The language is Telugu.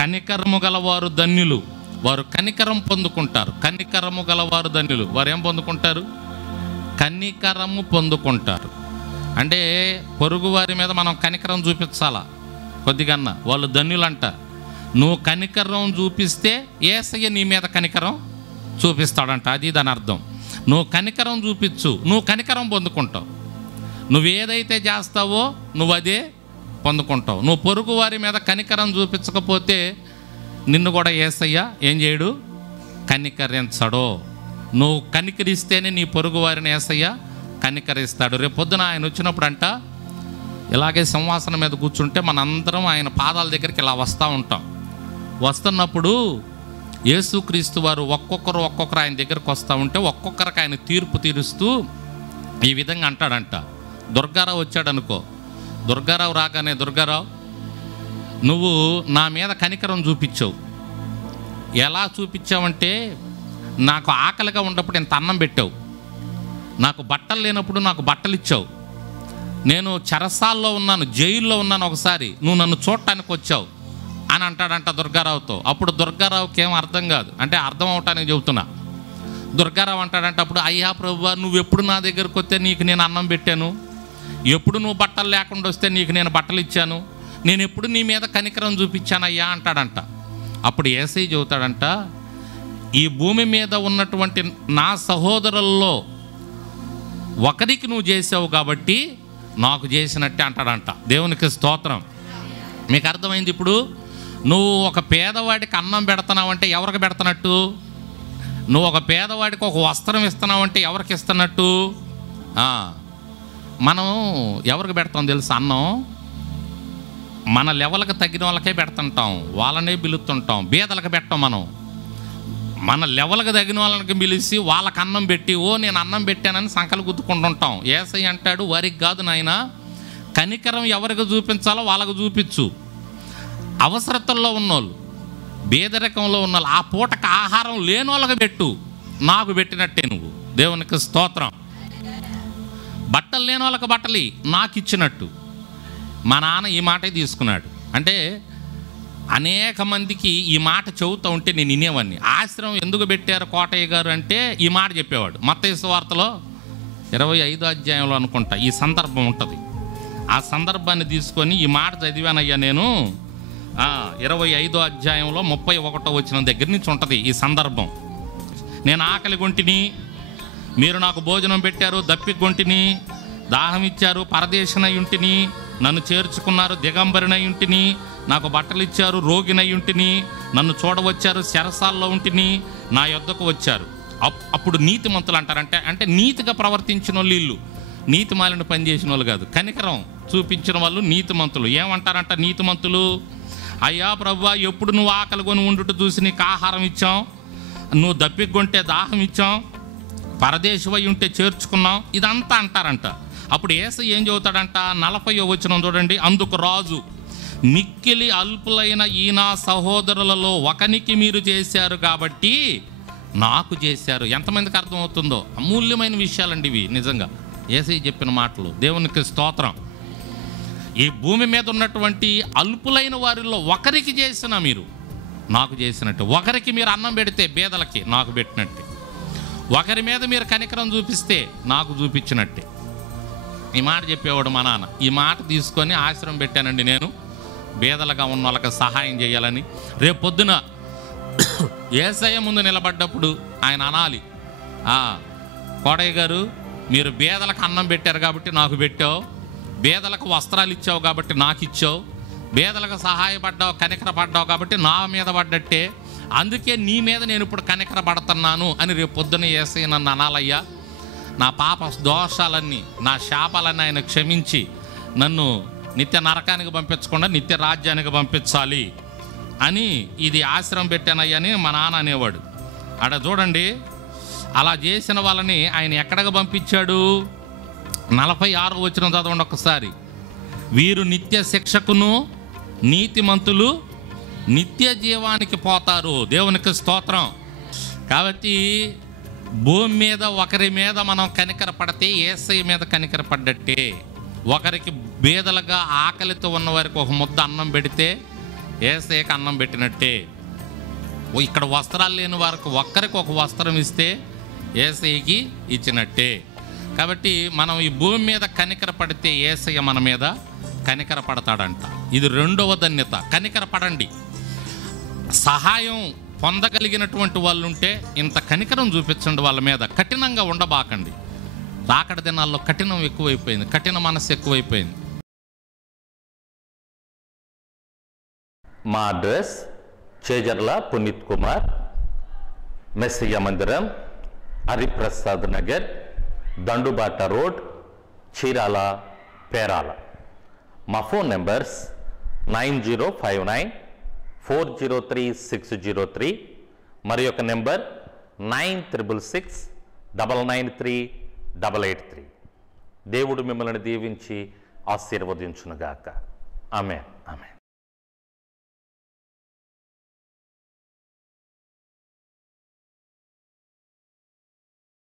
కనికరము గలవారు ధన్యులు, వారు కనికరం పొందుకుంటారు. కనికరము గలవారు ధన్యులు, వారు ఏం పొందుకుంటారు? కనికరము పొందుకుంటారు. అంటే పొరుగు వారి మీద మనం కనికరం చూపించాలా కొద్దిగన్నా, వాళ్ళు ధన్యులంట. నువ్వు కనికరం చూపిస్తే యేసయ్య నీ మీద కనికరం చూపిస్తాడంట. అది దాని అర్థం. నువ్వు కనికరం చూపించు, నువ్వు కనికరం పొందుకుంటావు. నువ్వేదైతే చేస్తావో నువ్వు అదే పొందుకుంటావు. నువ్వు పొరుగు వారి మీద కనికరం చూపించకపోతే నిన్ను కూడా యేసయ్య ఏం చేయడు? కనికరించడు. నువ్వు కనికరిస్తేనే నీ పొరుగు వారిని యేసయ్య కనికరిస్తాడు. రేపు పొద్దున ఆయన వచ్చినప్పుడు అంట ఇలాగే సింహాసనం మీద కూర్చుంటే మనందరం ఆయన పాదాల దగ్గరికి ఇలా వస్తూ ఉంటాం. వస్తున్నప్పుడు యేసుక్రీస్తు వారు ఒక్కొక్కరు ఆయన దగ్గరకు వస్తూ ఉంటే ఒక్కొక్కరికి ఆయన తీర్పు తీరుస్తూ ఈ విధంగా అంటాడంట. దుర్గారావు వచ్చాడనుకో, దుర్గారావు రాగానే, దుర్గారావు నువ్వు నా మీద కనికరం చూపించావు. ఎలా చూపించావంటే, నాకు ఆకలిగా ఉన్నప్పుడు ఇంత అన్నం పెట్టావు, నాకు బట్టలు లేనప్పుడు నాకు బట్టలు ఇచ్చావు, నేను చెరసాల్లో ఉన్నాను, జైల్లో ఉన్నాను, ఒకసారి నువ్వు నన్ను చూడటానికి వచ్చావు అని అంటాడంట దుర్గారావుతో. అప్పుడు దుర్గారావుకి ఏం అర్థం కాదు, అంటే అర్థం అవటానికి చెబుతున్నా. దుర్గారావు అంటాడంట అప్పుడు, అయ్యా ప్రభువా, నువ్వు ఎప్పుడు నా దగ్గరకు వస్తే నీకు నేను అన్నం పెట్టాను, ఎప్పుడు నువ్వు బట్టలు లేకుండా వస్తే నీకు నేను బట్టలు ఇచ్చాను, నేను ఎప్పుడు నీ మీద కనికరం చూపించానయ్యా అంటాడంట. అప్పుడు యేసయ్య చెబుతాడంట, ఈ భూమి మీద ఉన్నటువంటి నా సహోదరుల్లో ఒకరికి నువ్వు చేసావు కాబట్టి నాకు చేసినట్టే అంటాడంట. దేవునికి స్తోత్రం. మీకు అర్థమైంది ఇప్పుడు? నువ్వు ఒక పేదవాడికి అన్నం పెడుతున్నావు అంటే ఎవరికి పెడుతున్నట్టు? నువ్వు ఒక పేదవాడికి ఒక వస్త్రం ఇస్తున్నావు అంటే ఎవరికి ఇస్తున్నట్టు? మనం ఎవరికి పెడతాం తెలుసు? అన్నం మన లెవెల్కి తగ్గిన వాళ్ళకే పెడుతుంటాం, వాళ్ళనే పిలుస్తుంటాం. బీదలకు పెట్టాం. మనం మన లెవెల్కి తగిన వాళ్ళకి పిలిచి వాళ్ళకి అన్నం పెట్టి, ఓ నేను అన్నం పెట్టానని సంకలు గుద్దుకుంటుంటాం. యేసయ్య అంటాడు, వారికి కాదు నాయన, కనికరం ఎవరికి చూపించాలో వాళ్ళకు చూపించు. అవసరతల్లో ఉన్నోళ్ళు, బేదరికంలో ఉన్న ఆ పూటకు ఆహారం లేని వాళ్ళకి పెట్టు, నాకు పెట్టినట్టే నువ్వు. దేవునికి స్తోత్రం. బట్టలు లేని వాళ్ళకి బట్టలు నాకు ఇచ్చినట్టు. మా నాన్న ఈ మాటే తీసుకున్నాడు. అంటే అనేక మందికి ఈ మాట చెబుతూ ఉంటే నేను వినేవాడిని. ఆశ్రమం ఎందుకు పెట్టారు కోటయ్య గారు అంటే ఈ మాట చెప్పేవాడు. మత్తయి సువార్తలో 25వ అధ్యాయంలో అనుకుంటా ఈ సందర్భం ఉంటుంది. ఆ సందర్భాన్ని తీసుకొని ఈ మాట చదివానయ్యా నేను. 25వ అధ్యాయంలో 31వ వచనం దగ్గర నుంచి ఉంటుంది ఈ సందర్భం. నేను ఆకలి గొంటిని, మీరు నాకు భోజనం పెట్టారు, దప్పి గొంటిని, దాహం ఇచ్చారు, పరదేశనై ఉంటిని, నన్ను చేర్చుకున్నారు, దిగంబరినై ఉంటిని, నాకు బట్టలు ఇచ్చారు, రోగినై ఉంటిని, నన్ను చూడవచ్చారు, చెరసాల్లో ఉంటిని, నా యొద్దకు వచ్చారు. అప్పుడు నీతిమంతులు అంటారంటే, అంటే నీతిగా ప్రవర్తించిన వాళ్ళు వీళ్ళు, నీతి మాలిన పని చేసిన వాళ్ళు కాదు, కనికరం చూపించిన వాళ్ళు నీతిమంతులు. ఏమంటారంట నీతిమంతులు? అయ్యా ప్రభువా, ఎప్పుడు నువ్వు ఆకలి కొని ఉండుట చూసి నీకు ఆహారం ఇచ్చాం, నువ్వు దప్పికొంటే దాహం ఇచ్చాం, పరదేశమై ఉంటే చేర్చుకున్నాం, ఇదంతా అంటారంట. అప్పుడు యేసయ్య ఏం చెబుతాడంట? 40వ వచనం చూడండి. అందుకు రాజు, మిక్కిలి అల్పులైన ఈ నా సహోదరులలో ఒకనికి మీరు చేశారు కాబట్టి నాకు చేశారు. ఎంతమందికి అర్థమవుతుందో? అమూల్యమైన విషయాలండి ఇవి. నిజంగా యేసయ్య చెప్పిన మాటలు. దేవునికి స్తోత్రం. ఈ భూమి మీద ఉన్నటువంటి అల్పులైన వారిలో ఒకరికి చేసిన మీరు నాకు చేసినట్టు. ఒకరికి మీరు అన్నం పెడితే బేదలకి నాకు పెట్టినట్టే. ఒకరి మీద మీరు కనికరం చూపిస్తే నాకు చూపించినట్టే. ఈ మాట చెప్పేవాడు మా నాన్న. ఈ మాట తీసుకొని ఆశ్రమం పెట్టానండి నేను, బేదలుగా ఉన్న వాళ్ళకి సహాయం చేయాలని. రేపు పొద్దున యేసయ్య ముందు నిలబడ్డప్పుడు ఆయన అనాలి, కోటయ్య గారు మీరు బేదలకు అన్నం పెట్టారు కాబట్టి నాకు పెట్టావు, బేదలకు వస్త్రాలు ఇచ్చావు కాబట్టి నాకు ఇచ్చావు, బేదలకు సహాయపడ్డావు, కనికరపడ్డావు కాబట్టి నా మీద పడ్డట్టే, అందుకే నీ మీద నేను ఇప్పుడు కనికరపడుతున్నాను అని రేపు పొద్దున యేసయ్య నన్ను అనాలయ్యా. నా పాప దోషాలన్నీ, నా శాపాలన్నీ ఆయన క్షమించి నన్ను నిత్య నరకానికి పంపించకుండా నిత్య రాజ్యానికి పంపించాలి అని ఇది ఆశ్రమం పెట్టానయ్యా అని మా నాన్న అనేవాడు. అక్కడ చూడండి, అలా చేసిన వాళ్ళని ఆయన ఎక్కడికి పంపించాడు? 46వ వచనం చదవండి ఒకసారి. వీరు నిత్య శిక్షకును, నీతిమంతులు నిత్య జీవానికి పోతారు. దేవునికి స్తోత్రం. కాబట్టి భూమి మీద ఒకరి మీద మనం కనికరపడితే యేసయ్య మీద కనికరపడ్డట్టే. ఒకరికి బేదలుగా ఆకలితో ఉన్న వారికి ఒక ముద్ద అన్నం పెడితే యేసయ్యకి అన్నం పెట్టినట్టే. ఇక్కడ వస్త్రాలు లేని వారికి ఒక్కరికి ఒక వస్త్రం ఇస్తే యేసయ్యకి ఇచ్చినట్టే. కాబట్టి మనం ఈ భూమి మీద కనికర పడితే యేసయ్య మన మీద కనికర పడతాడంట. ఇది రెండవ ధన్యత. కనికర పడండి. సహాయం పొందగలిగినటువంటి వాళ్ళు ఉంటే ఇంత కనికరం చూపించండి వాళ్ళ మీద. కఠినంగా ఉండబాకండి. రాకడ దినాల్లో కఠినం ఎక్కువైపోయింది, కఠిన మనసు ఎక్కువైపోయింది. మా అడ్రస్ చేజర్ల పునీత్ కుమార్, మెస్సియ మందిరం, హరిప్రసాద్ నగర్, దండుబాట రోడ్, చీరాల, పేరాల. మా ఫోన్ నెంబర్స్ 9059403603, మరి యొక్క నెంబర్ 9669938883. దేవుడు మిమ్మల్ని దీవించి ఆశీర్వదించునుగాక. ఆమేన్. ఆమేన్.